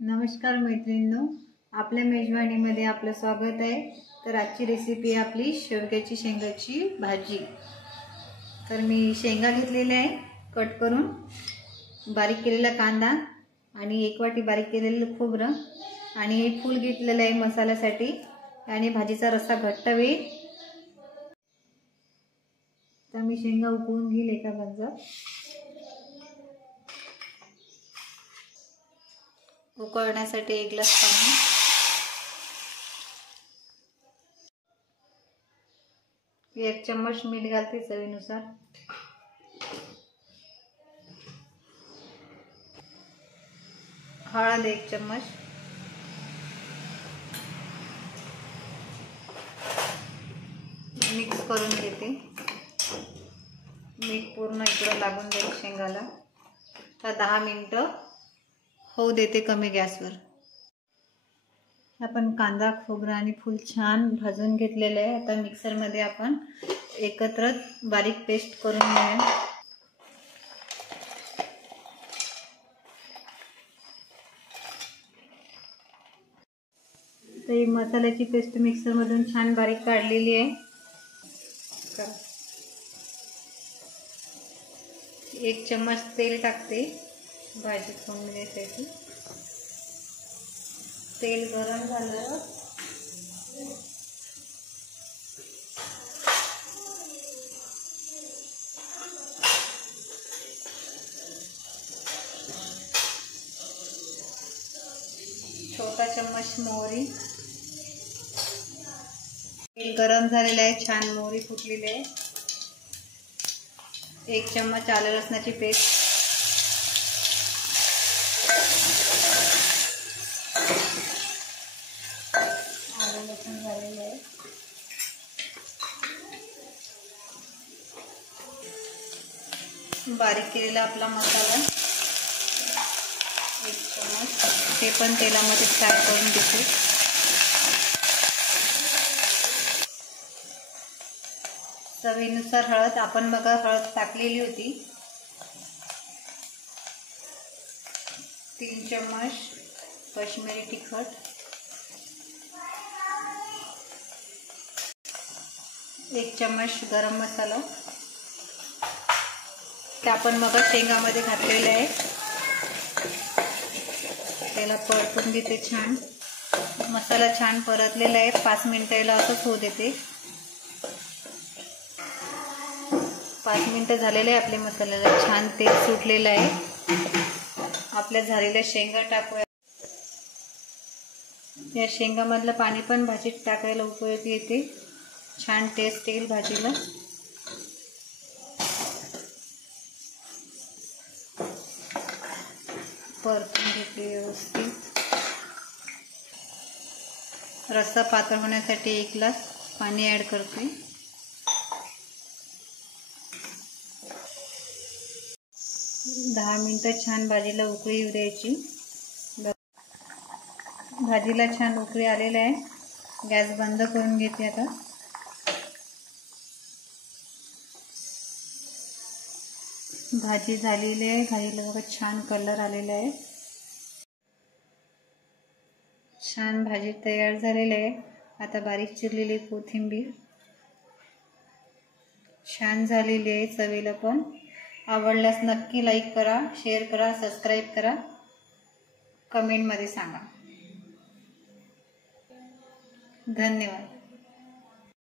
नमस्कार मैत्रिणींनो, आपल्या मेजवानीमध्ये आपलं स्वागत आहे। तर आजची रेसिपी आपली शेवग्याची शेंगाची भाजी। तर मी शेंगा घेतलेल्या आहे कट करून, बारीक केलेला कांदा आणि 1 वाटी बारीक केलेलं खोबरं आणि एक फूल घेतलेलं आहे मसाल्यासाठी आणि भाजीचा रस्सा घट्ट होईल। तर मी शेंगा उकळून घेईल एका गंजात। उकळण्यासाठी 1 ग्लास पाणी, एक चम्मच मीठ घालते चवीनुसार, हळद 1 चम्मच, मिक्स करून घेते। मीठ पूर्ण इकडे लागून जाईल शेंगाला। तर 10 मिनिटं होऊ देते कमी गॅसवर। आपण कांदा खोबरा आणि फूल छान भाजून घेतलेले आहे। आता मिक्सर मध्ये आपण एकत्र बारीक पेस्ट करून घेऊया। तर ही मसाल्याची पेस्ट मिक्सर मधून छान बारीक काढलेली आहे। 1 चम्मच तेल टाकते भाजी फोडण्यासाठी। तेल गरम झालं छोटा चम्मच मोहरी, तेल गरम झालेलं आहे, छान मोहरी फुटलेली आहे। 1 चम्मच आलं लसणाची पेस्ट, आलं लसूण झालेलं आहे। बारीक केलेला आपला मसाला 1 चम्मच, ते पण तेलामध्ये फ्राय करून घेते। चवीनुसार हळद, आपण बघा हळद टाकलेली होती। 3 चम्मच काश्मीरी तिखट, 1 चम्मच गरम मसाला, ते आपण मग शेंगामध्ये घातलेले आहे। त्याला परतून घेते छान। मसाला छान परतलेला आहे, 5 मिनिटाला असंच होऊ देते। 5 मिनिटं झालेले आहे, आपल्या मसाल्याला छान तेल सुटलेलं आहे। आपल्या झालेल्या शेंगा टाकूया। या शेंगामधलं पाणी पण भाजीत टाकायला उपयोगी येते, छान टेस्ट येईल भाजीला। परतून घेते व्यवस्थित। रस्सा पातळ होण्यासाठी 1 ग्लास पाणी ॲड करते। दहा मिनिटं छान भाजीला उकळी येऊ द्यायची। भाजीला छान उकळी आलेली आहे, गॅस बंद करून घेते आता। भाजी झालेली आहे, भाजीला बघा छान कलर आलेला आहे। छान भाजी तयार झालेली आहे। आता बारीक चिरलेली कोथिंबीर छान झालेली आहे, चवीला पण। आवडल्यास नक्की लाईक करा, शेअर करा, सबस्क्राईब करा, कमेंटमध्ये सांगा। धन्यवाद।